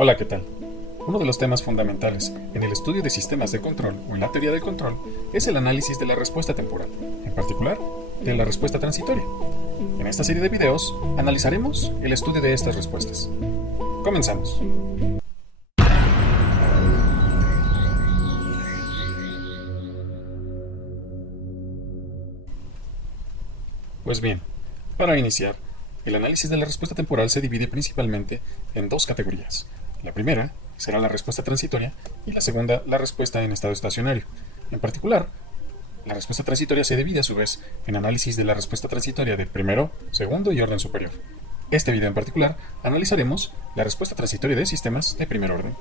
Hola, ¿qué tal? Uno de los temas fundamentales en el estudio de sistemas de control o en la teoría del control es el análisis de la respuesta temporal, en particular de la respuesta transitoria. En esta serie de videos analizaremos el estudio de estas respuestas. Comenzamos. Pues bien, para iniciar, el análisis de la respuesta temporal se divide principalmente en dos categorías. La primera será la respuesta transitoria y la segunda la respuesta en estado estacionario. En particular, la respuesta transitoria se divide a su vez en análisis de la respuesta transitoria de primero, segundo y orden superior. Este video en particular analizaremos la respuesta transitoria de sistemas de primer orden.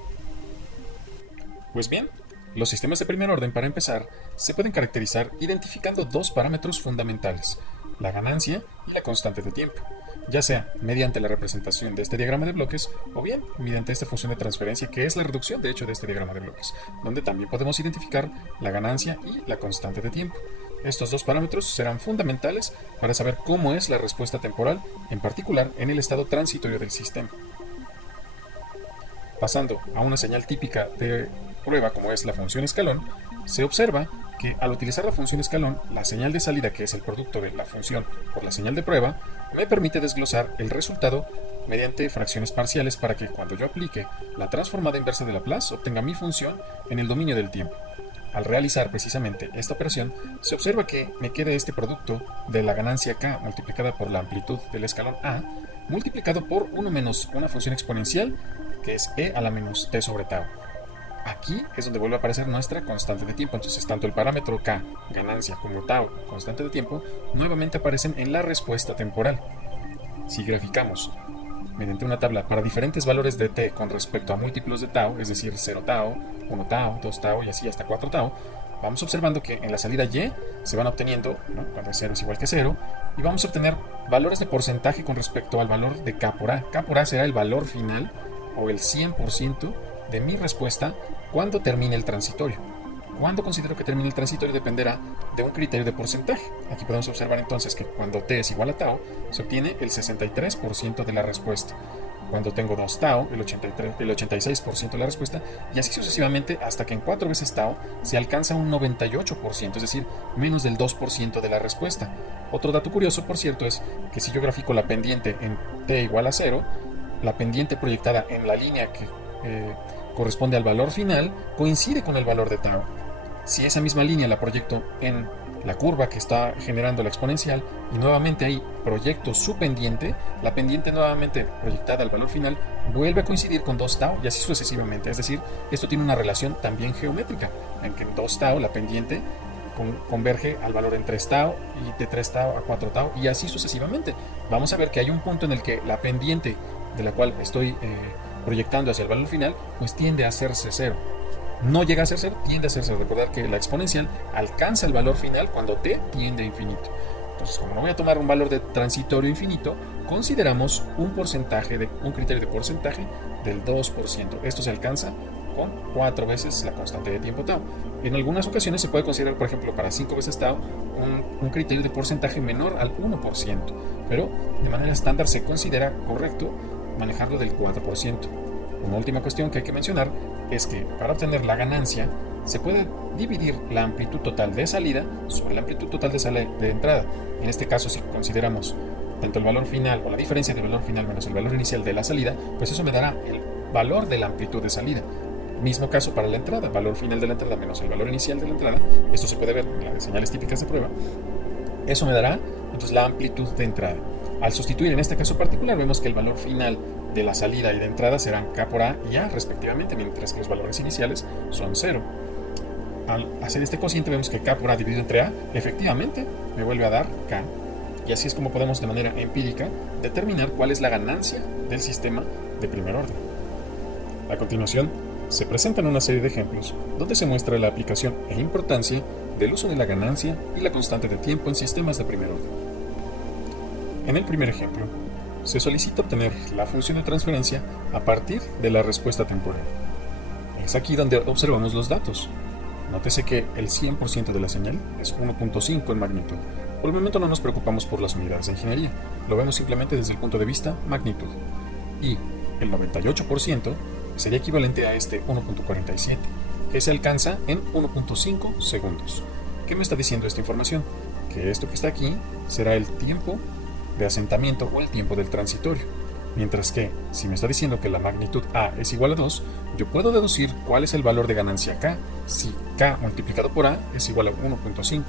Pues bien, los sistemas de primer orden, para empezar, se pueden caracterizar identificando dos parámetros fundamentales: la ganancia y la constante de tiempo, ya sea mediante la representación de este diagrama de bloques o bien mediante esta función de transferencia que es la reducción de hecho de este diagrama de bloques, donde también podemos identificar la ganancia y la constante de tiempo. Estos dos parámetros serán fundamentales para saber cómo es la respuesta temporal, en particular en el estado transitorio del sistema. Pasando a una señal típica de prueba como es la función escalón, se observa que al utilizar la función escalón, la señal de salida, que es el producto de la función por la señal de prueba, me permite desglosar el resultado mediante fracciones parciales para que cuando yo aplique la transformada inversa de Laplace obtenga mi función en el dominio del tiempo. Al realizar precisamente esta operación, se observa que me queda este producto de la ganancia k multiplicada por la amplitud del escalón a, multiplicado por 1 menos una función exponencial que es e a la menos t sobre tau. Aquí es donde vuelve a aparecer nuestra constante de tiempo. Entonces, tanto el parámetro k, ganancia, como tau, constante de tiempo, nuevamente aparecen en la respuesta temporal. Si graficamos mediante una tabla para diferentes valores de t con respecto a múltiplos de tau, es decir, 0 tau, 1 tau, 2 tau y así hasta 4 tau, vamos observando que en la salida y se van obteniendo, cuando 0 es igual que 0, y vamos a obtener valores de porcentaje con respecto al valor de k por a. K por a será el valor final o el 100% de mi respuesta cuando termine el transitorio. Cuando considero que termine el transitorio dependerá de un criterio de porcentaje. Aquí podemos observar entonces que cuando t es igual a tau, se obtiene el 63% de la respuesta. Cuando tengo 2 tau, el 86% de la respuesta, y así sucesivamente hasta que en 4 veces tau se alcanza un 98%, es decir, menos del 2% de la respuesta. Otro dato curioso, por cierto, es que si yo grafico la pendiente en t igual a 0, la pendiente proyectada en la línea que corresponde al valor final coincide con el valor de tau. Si esa misma línea la proyecto en la curva que está generando la exponencial y nuevamente ahí proyecto su pendiente, la pendiente nuevamente proyectada al valor final vuelve a coincidir con 2 tau y así sucesivamente. Es decir, esto tiene una relación también geométrica, en que en 2 tau la pendiente converge al valor en 3 tau y de 3 tau a 4 tau y así sucesivamente. Vamos a ver que hay un punto en el que la pendiente de la cual estoy proyectando hacia el valor final, pues tiende a hacerse cero. No llega a ser cero, tiende a ser cero. Recordar que la exponencial alcanza el valor final cuando t tiende a infinito. Entonces, como no voy a tomar un valor de transitorio infinito, consideramos un criterio de porcentaje del 2%. Esto se alcanza con 4 veces la constante de tiempo tau. En algunas ocasiones se puede considerar, por ejemplo, para 5 veces tau, un criterio de porcentaje menor al 1%, pero de manera estándar se considera correcto manejarlo del 4%. Una última cuestión que hay que mencionar es que para obtener la ganancia se puede dividir la amplitud total de salida sobre la amplitud total de entrada. En este caso, si consideramos tanto el valor final o la diferencia del valor final menos el valor inicial de la salida, pues eso me dará el valor de la amplitud de salida. Mismo caso para la entrada, valor final de la entrada menos el valor inicial de la entrada. Esto se puede ver en las señales típicas de prueba. Eso me dará entonces la amplitud de entrada. Al sustituir en este caso particular, vemos que el valor final de la salida y de entrada serán k por a y a respectivamente, mientras que los valores iniciales son 0. Al hacer este cociente vemos que k por a dividido entre a efectivamente me vuelve a dar k, y así es como podemos de manera empírica determinar cuál es la ganancia del sistema de primer orden. A continuación, se presentan una serie de ejemplos donde se muestra la aplicación e importancia del uso de la ganancia y la constante de tiempo en sistemas de primer orden. En el primer ejemplo, se solicita obtener la función de transferencia a partir de la respuesta temporal. Es aquí donde observamos los datos. Nótese que el 100% de la señal es 1.5 en magnitud. Por el momento no nos preocupamos por las unidades de ingeniería, lo vemos simplemente desde el punto de vista magnitud. Y el 98% sería equivalente a este 1.47, que se alcanza en 1.5 segundos. ¿Qué me está diciendo esta información? Que esto que está aquí será el tiempo de asentamiento o el tiempo del transitorio. Mientras que, si me está diciendo que la magnitud A es igual a 2, yo puedo deducir cuál es el valor de ganancia K si K multiplicado por A es igual a 1.5.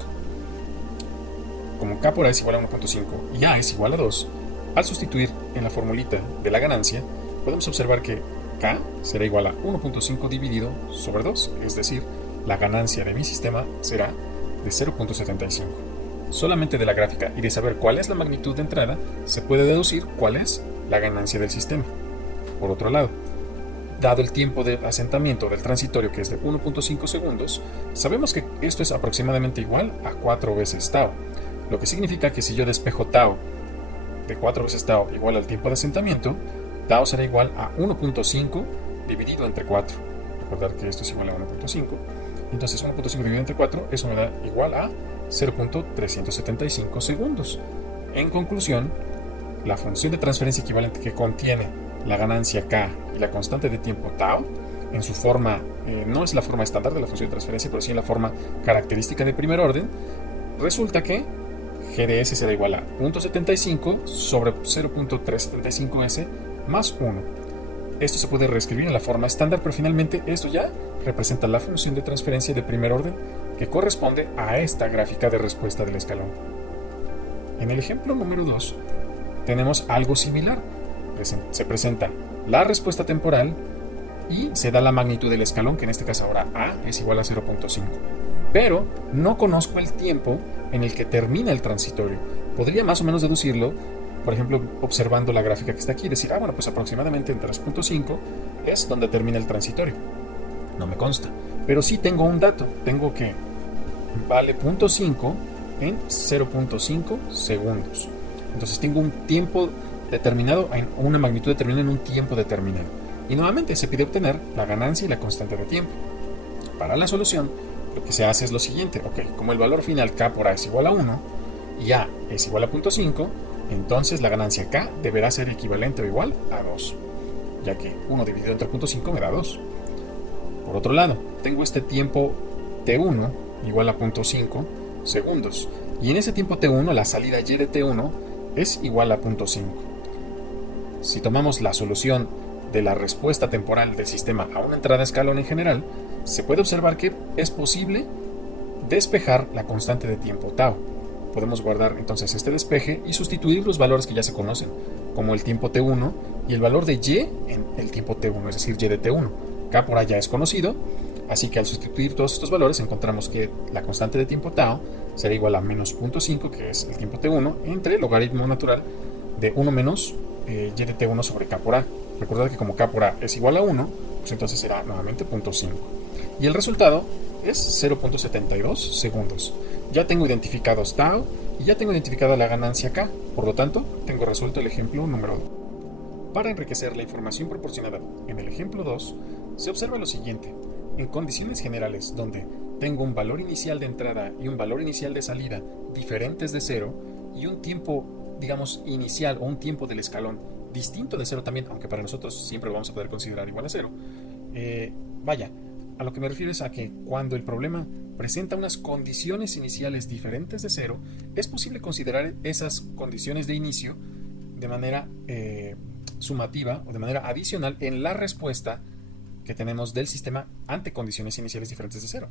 Como K por A es igual a 1.5 y A es igual a 2, al sustituir en la formulita de la ganancia, podemos observar que K será igual a 1.5 dividido sobre 2, es decir, la ganancia de mi sistema será de 0.75. Solamente de la gráfica y de saber cuál es la magnitud de entrada, se puede deducir cuál es la ganancia del sistema. Por otro lado, dado el tiempo de asentamiento del transitorio, que es de 1.5 segundos, sabemos que esto es aproximadamente igual a 4 veces tau, lo que significa que si yo despejo tau de 4 veces tau igual al tiempo de asentamiento, tau será igual a 1.5 dividido entre 4. Recordar que esto es igual a 1.5. Entonces 1.5 dividido entre 4, eso me da igual a 0.375 segundos. En conclusión, la función de transferencia equivalente que contiene la ganancia K y la constante de tiempo tau, en su forma, no es la forma estándar de la función de transferencia, pero sí en la forma característica de primer orden, resulta que GDS será igual a 0.75 sobre 0.375S más 1. Esto se puede reescribir en la forma estándar, pero finalmente esto ya representa la función de transferencia de primer orden que corresponde a esta gráfica de respuesta del escalón. En el ejemplo número 2 tenemos algo similar. Se presenta la respuesta temporal y se da la magnitud del escalón, que en este caso ahora A es igual a 0.5. Pero no conozco el tiempo en el que termina el transitorio. Podría más o menos deducirlo, por ejemplo, observando la gráfica que está aquí, decir, bueno, pues aproximadamente en 3.5 es donde termina el transitorio. No me consta, pero sí tengo un dato. Tengo que vale 0.5 en 0.5 segundos. Entonces tengo un tiempo determinado, una magnitud determinada en un tiempo determinado. Y nuevamente se pide obtener la ganancia y la constante de tiempo. Para la solución, lo que se hace es lo siguiente. Como el valor final K por A es igual a 1 y A es igual a 0.5, entonces la ganancia K deberá ser equivalente o igual a 2, ya que 1 dividido entre 0.5 me da 2. Por otro lado, tengo este tiempo T1 igual a 0.5 segundos, y en ese tiempo T1 la salida Y de T1 es igual a 0.5. Si tomamos la solución de la respuesta temporal del sistema a una entrada escalón en general, se puede observar que es posible despejar la constante de tiempo tau. Podemos guardar entonces este despeje y sustituir los valores que ya se conocen, como el tiempo T1 y el valor de Y en el tiempo T1, es decir, Y de T1. K por A ya es conocido, así que al sustituir todos estos valores encontramos que la constante de tiempo tau será igual a menos 0.5, que es el tiempo T1, entre el logaritmo natural de 1 menos Y de T1 sobre K por A. Recordad que como K por A es igual a 1, pues entonces será nuevamente 0.5. Y el resultado es 0.72 segundos. Ya tengo identificados tau y ya tengo identificada la ganancia K. Por lo tanto, tengo resuelto el ejemplo número 2. Para enriquecer la información proporcionada en el ejemplo 2, se observa lo siguiente. En condiciones generales donde tengo un valor inicial de entrada y un valor inicial de salida diferentes de 0 y un tiempo, digamos, inicial o un tiempo del escalón distinto de 0 también, aunque para nosotros siempre lo vamos a poder considerar igual a 0, a lo que me refiero es a que cuando el problema presenta unas condiciones iniciales diferentes de 0, es posible considerar esas condiciones de inicio de manera sumativa o de manera adicional en la respuesta que tenemos del sistema ante condiciones iniciales diferentes de 0.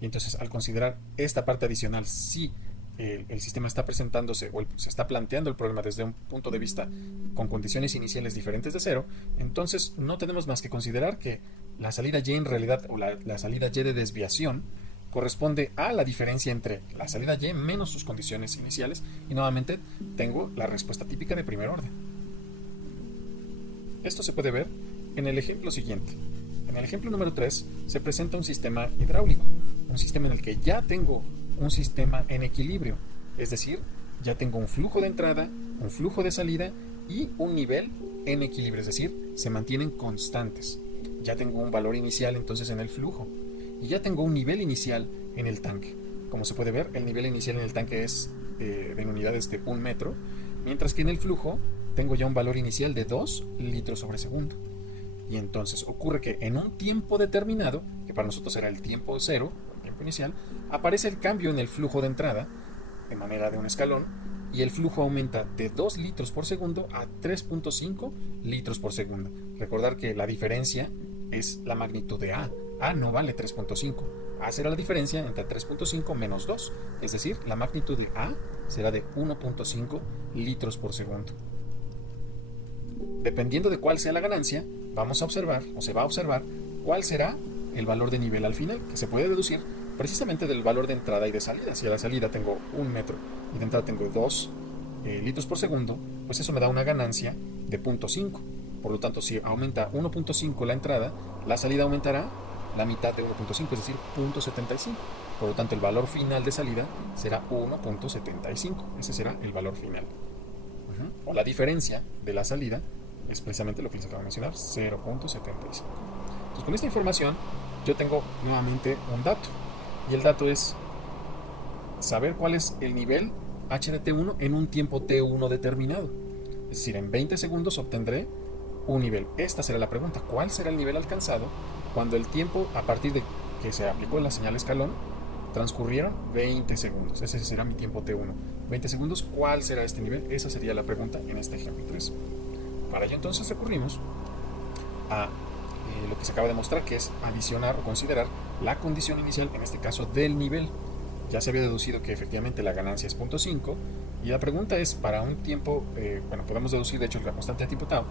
Y entonces, al considerar esta parte adicional, si el sistema está presentándose o se está planteando el problema desde un punto de vista con condiciones iniciales diferentes de 0, entonces no tenemos más que considerar que la salida Y en realidad, o la salida Y de desviación, corresponde a la diferencia entre la salida Y menos sus condiciones iniciales, y nuevamente tengo la respuesta típica de primer orden. Esto se puede ver en el ejemplo siguiente. En el ejemplo número 3 se presenta un sistema hidráulico, un sistema en el que ya tengo un sistema en equilibrio, es decir, ya tengo un flujo de entrada, un flujo de salida y un nivel en equilibrio, es decir, se mantienen constantes. Ya tengo un valor inicial entonces en el flujo y ya tengo un nivel inicial en el tanque. Como se puede ver, el nivel inicial en el tanque es en unidades de 1 metro, mientras que en el flujo tengo ya un valor inicial de 2 litros sobre segundo. y entonces ocurre que en un tiempo determinado, que para nosotros era el tiempo cero, el tiempo inicial, aparece el cambio en el flujo de entrada de manera de un escalón y el flujo aumenta de 2 litros por segundo a 3.5 litros por segundo. Recordar que la diferencia es la magnitud de A. A no vale 3.5. A será la diferencia entre 3.5 menos 2. Es decir, la magnitud de A será de 1.5 litros por segundo. Dependiendo de cuál sea la ganancia, vamos a observar, o se va a observar, cuál será el valor de nivel al final, que se puede deducir precisamente del valor de entrada y de salida. Si a la salida tengo 1 metro y de entrada tengo 2 litros por segundo, pues eso me da una ganancia de 0.5. Por lo tanto, si aumenta 1.5 la entrada, la salida aumentará la mitad de 1.5, es decir, 0.75. Por lo tanto, el valor final de salida será 1.75. Ese será el valor final. O la diferencia de la salida es precisamente lo que les acabo de mencionar, 0.75. Entonces, con esta información, yo tengo nuevamente un dato. Y el dato es saber cuál es el nivel h de t1 en un tiempo t1 determinado. Es decir, en 20 segundos obtendré un nivel. Esta será la pregunta. ¿Cuál será el nivel alcanzado cuando el tiempo, a partir de que se aplicó la señal escalón, transcurrieron 20 segundos? Ese será mi tiempo t1. 20 segundos, ¿cuál será este nivel? Esa sería la pregunta en este ejemplo 3. Para ello entonces recurrimos a lo que se acaba de mostrar, que es adicionar o considerar la condición inicial, en este caso del nivel. Ya se había deducido que efectivamente la ganancia es 0.5 y la pregunta es para un tiempo, podemos deducir de hecho la constante de tiempo tau,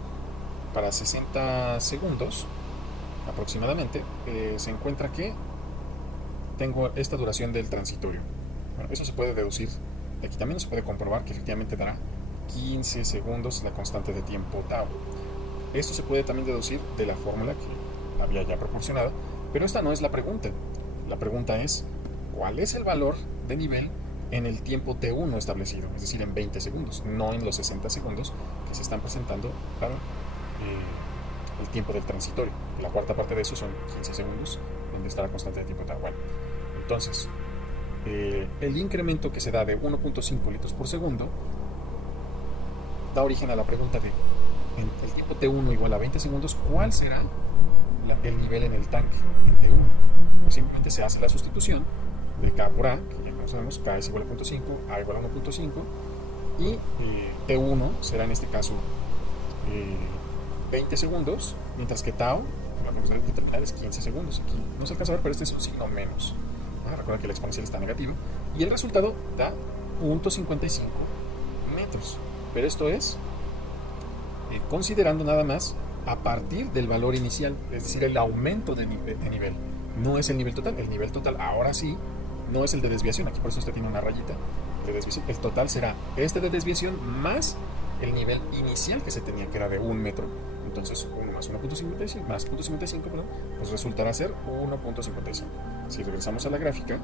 para 60 segundos aproximadamente, se encuentra que tengo esta duración del transitorio. Bueno, eso se puede deducir. Aquí también se puede comprobar que efectivamente dará 15 segundos la constante de tiempo tau. Esto se puede también deducir de la fórmula que había ya proporcionado, pero esta no es la pregunta. La pregunta es, ¿cuál es el valor de nivel en el tiempo t1 establecido? Es decir, en 20 segundos, no en los 60 segundos que se están presentando para el tiempo del transitorio. La cuarta parte de eso son 15 segundos, donde está la constante de tiempo tau. Bueno, entonces, el incremento que se da de 1.5 litros por segundo da origen a la pregunta de, en el tiempo t1 igual a 20 segundos, ¿cuál será el nivel en el tanque en t1? Pues simplemente se hace la sustitución de K por A, que ya conocemos, K es igual a 0.5, A igual a 1.5, y t1 será en este caso 20 segundos, mientras que tau, la velocidad determinada es 15 segundos. Aquí no se alcanza a ver, pero este es un signo menos. Recuerda que la exponencial está negativa. Y el resultado da 0.55 metros. Pero esto es considerando nada más a partir del valor inicial, es decir, el aumento de nivel. No es el nivel total. El nivel total ahora sí no es el de desviación. Aquí por eso usted tiene una rayita de desviación. El total será este de desviación más el nivel inicial que se tenía, que era de 1 metro. Entonces 1 más 1.55 más 0.55, pues resultará ser 1.55. Si regresamos a la gráfica,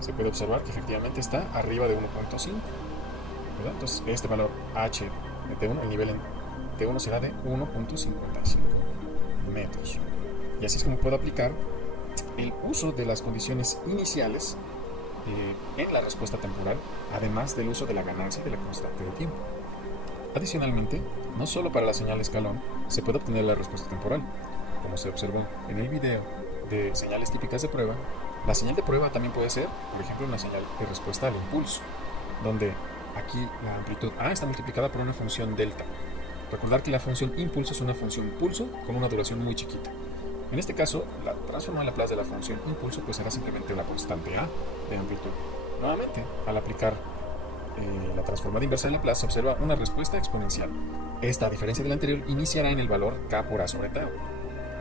se puede observar que efectivamente está arriba de 1.5. Entonces este valor h de t1, el nivel en t1 será de 1.55 metros. Y así es como puedo aplicar el uso de las condiciones iniciales en la respuesta temporal, además del uso de la ganancia y de la constante de tiempo. Adicionalmente, no solo para la señal escalón se puede obtener la respuesta temporal. Como se observó en el video de señales típicas de prueba, la señal de prueba también puede ser, por ejemplo, una señal de respuesta al impulso, donde aquí la amplitud A está multiplicada por una función delta. Recordar que la función impulso es una función pulso con una duración muy chiquita. En este caso, la transformada en Laplace de la función impulso pues será simplemente una constante A de amplitud. Nuevamente, al aplicar la transformada inversa de Laplace se observa una respuesta exponencial. Esta, a diferencia de la anterior, iniciará en el valor K por A sobre tau.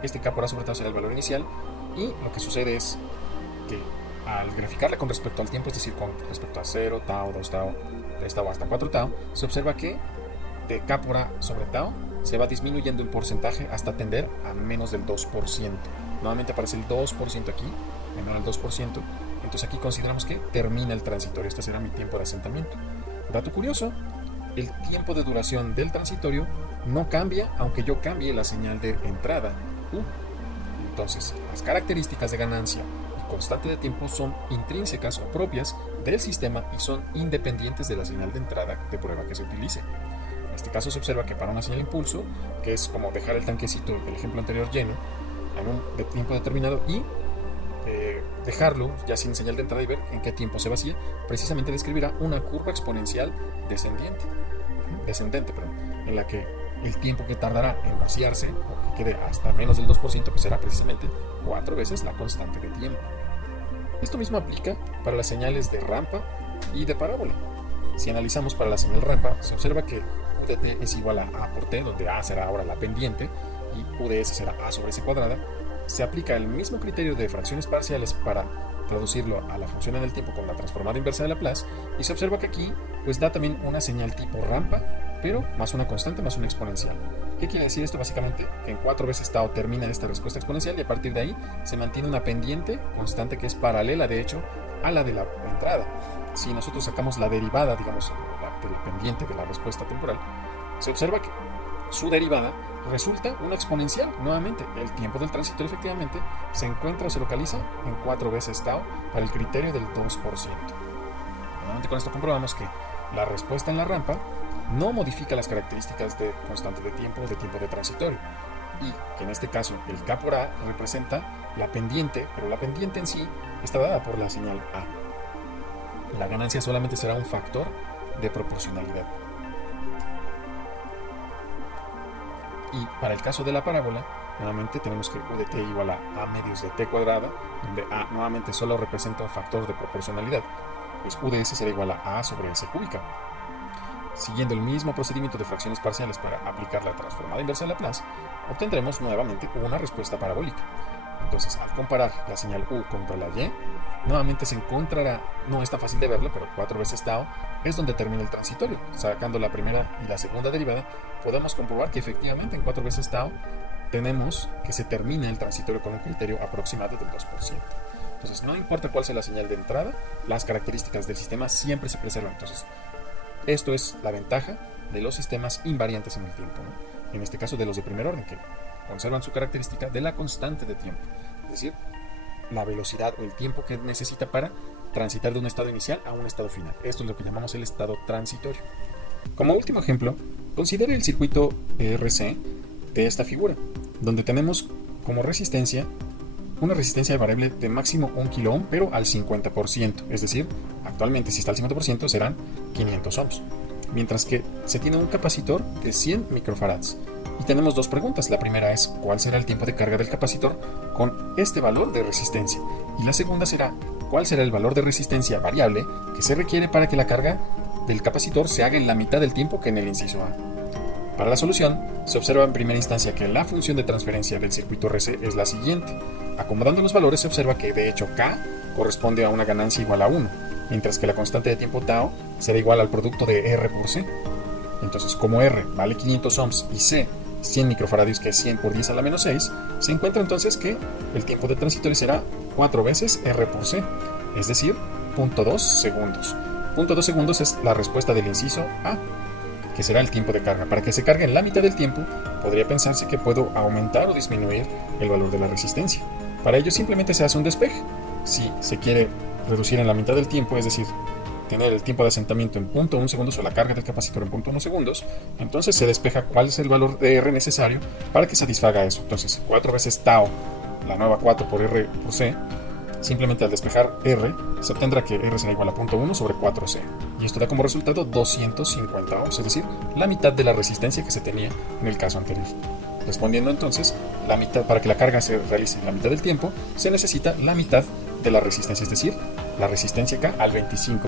Este K por A sobre tau será el valor inicial y lo que sucede es que al graficarla con respecto al tiempo, es decir, con respecto a 0, tau, 2 tau, 3 tau hasta 4 tau, se observa que de K por A sobre tau se va disminuyendo en porcentaje hasta tender a menos del 2%. Nuevamente aparece el 2% aquí, menor al 2%. Entonces aquí consideramos que termina el transitorio. Este será mi tiempo de asentamiento. Dato curioso, el tiempo de duración del transitorio no cambia aunque yo cambie la señal de entrada U. Entonces, las características de ganancia y constante de tiempo son intrínsecas o propias del sistema y son independientes de la señal de entrada de prueba que se utilice. este caso se observa que para una señal impulso, que es como dejar el tanquecito del ejemplo anterior lleno en un tiempo determinado y dejarlo ya sin señal de entrada y ver en qué tiempo se vacía, precisamente describirá una curva exponencial descendente, en la que el tiempo que tardará en vaciarse o que quede hasta menos del 2%, pues será precisamente 4 veces la constante de tiempo. Esto mismo aplica para las señales de rampa y de parábola. Si analizamos para la señal rampa, se observa que UDT es igual a A por T, donde A será ahora la pendiente y UDS será A sobre C cuadrada. Se aplica el mismo criterio de fracciones parciales para traducirlo a la función en el tiempo con la transformada inversa de Laplace, y se observa que aquí pues da también una señal tipo rampa, pero más una constante más una exponencial. ¿Qué quiere decir esto? Básicamente que en 4 veces tau termina esta respuesta exponencial y a partir de ahí se mantiene una pendiente constante que es paralela de hecho a la de la entrada. Si nosotros sacamos la derivada, digamos, de la pendiente de la respuesta temporal, se observa que su derivada resulta una exponencial. Nuevamente, el tiempo del transitorio efectivamente se encuentra o se localiza en 4 veces tau para el criterio del 2%. Nuevamente con esto comprobamos que la respuesta en la rampa no modifica las características de constante de tiempo o de tiempo de transitorio, y que en este caso el K por A representa la pendiente, pero la pendiente en sí está dada por la señal A. La ganancia solamente será un factor de proporcionalidad. Y para el caso de la parábola, nuevamente tenemos que U de t igual a A medios de t cuadrada, donde A nuevamente solo representa un factor de proporcionalidad, pues U de s será igual a A sobre S cúbica. Siguiendo el mismo procedimiento de fracciones parciales para aplicar la transformada inversa de Laplace, obtendremos nuevamente una respuesta parabólica. Entonces, al comparar la señal U contra la Y, nuevamente se encontrará, no es tan fácil de verlo, pero 4 veces tau es donde termina el transitorio. Sacando la primera y la segunda derivada, podemos comprobar que efectivamente en 4 veces tau tenemos que se termina el transitorio con un criterio aproximado del 2%. Entonces, no importa cuál sea la señal de entrada, las características del sistema siempre se preservan. Entonces, esto es la ventaja de los sistemas invariantes en el tiempo, ¿no? En este caso de los de primer orden, que conservan su característica de la constante de tiempo, es decir, la velocidad o el tiempo que necesita para transitar de un estado inicial a un estado final. Esto es lo que llamamos el estado transitorio. Como último ejemplo, considere el circuito RC de esta figura, donde tenemos como resistencia una resistencia variable de máximo 1 kΩ, pero al 50%, es decir, actualmente si está al 50% serán 500 ohms, mientras que se tiene un capacitor de 100 microfarads. Y tenemos dos preguntas. La primera es ¿cuál será el tiempo de carga del capacitor con este valor de resistencia? Y la segunda será ¿cuál será el valor de resistencia variable que se requiere para que la carga del capacitor se haga en la mitad del tiempo que en el inciso A? Para la solución, se observa en primera instancia que la función de transferencia del circuito RC es la siguiente. Acomodando los valores se observa que de hecho K corresponde a una ganancia igual a 1, mientras que la constante de tiempo tau será igual al producto de R por C. Entonces, como R vale 500 ohms y C 100 microfaradios, que es 100 por 10 a la menos 6, se encuentra entonces que el tiempo de transitorio será 4 veces R por C, es decir, 0.2 segundos. 0.2 segundos es la respuesta del inciso A, que será el tiempo de carga. Para que se cargue en la mitad del tiempo, podría pensarse que puedo aumentar o disminuir el valor de la resistencia. Para ello simplemente se hace un despeje. Si se quiere reducir en la mitad del tiempo, es decir, tener el tiempo de asentamiento en 0.1 segundos o la carga del capacitor en 0.1 segundos, entonces se despeja cuál es el valor de R necesario para que satisfaga eso. Entonces, 4 veces tau, la nueva 4 por R por C, simplemente al despejar R, se obtendrá que R será igual a 0.1 sobre 4C. Y esto da como resultado 250 ohms, es decir, la mitad de la resistencia que se tenía en el caso anterior. Respondiendo entonces, la mitad, para que la carga se realice en la mitad del tiempo, se necesita la mitad de la resistencia, es decir, la resistencia K al 25%.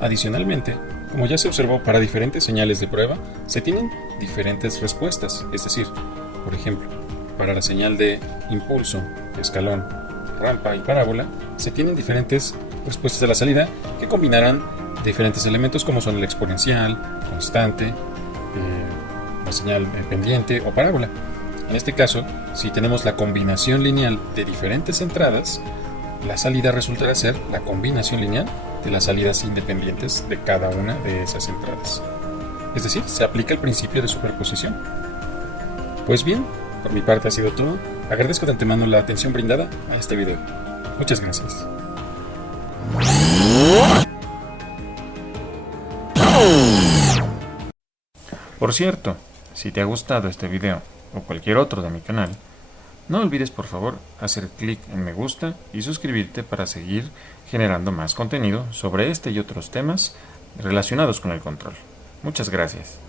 Adicionalmente, como ya se observó para diferentes señales de prueba, se tienen diferentes respuestas, es decir, por ejemplo, para la señal de impulso, escalón, rampa y parábola, se tienen diferentes respuestas de la salida que combinarán diferentes elementos como son el exponencial, constante, la señal pendiente o parábola. En este caso, si tenemos la combinación lineal de diferentes entradas, la salida resultará ser la combinación lineal de las salidas independientes de cada una de esas entradas. Es decir, se aplica el principio de superposición. Pues bien, por mi parte ha sido todo. Agradezco de antemano la atención brindada a este video. Muchas gracias. Por cierto, si te ha gustado este video o cualquier otro de mi canal, no olvides por favor hacer clic en me gusta y suscribirte para seguir generando más contenido sobre este y otros temas relacionados con el control. Muchas gracias.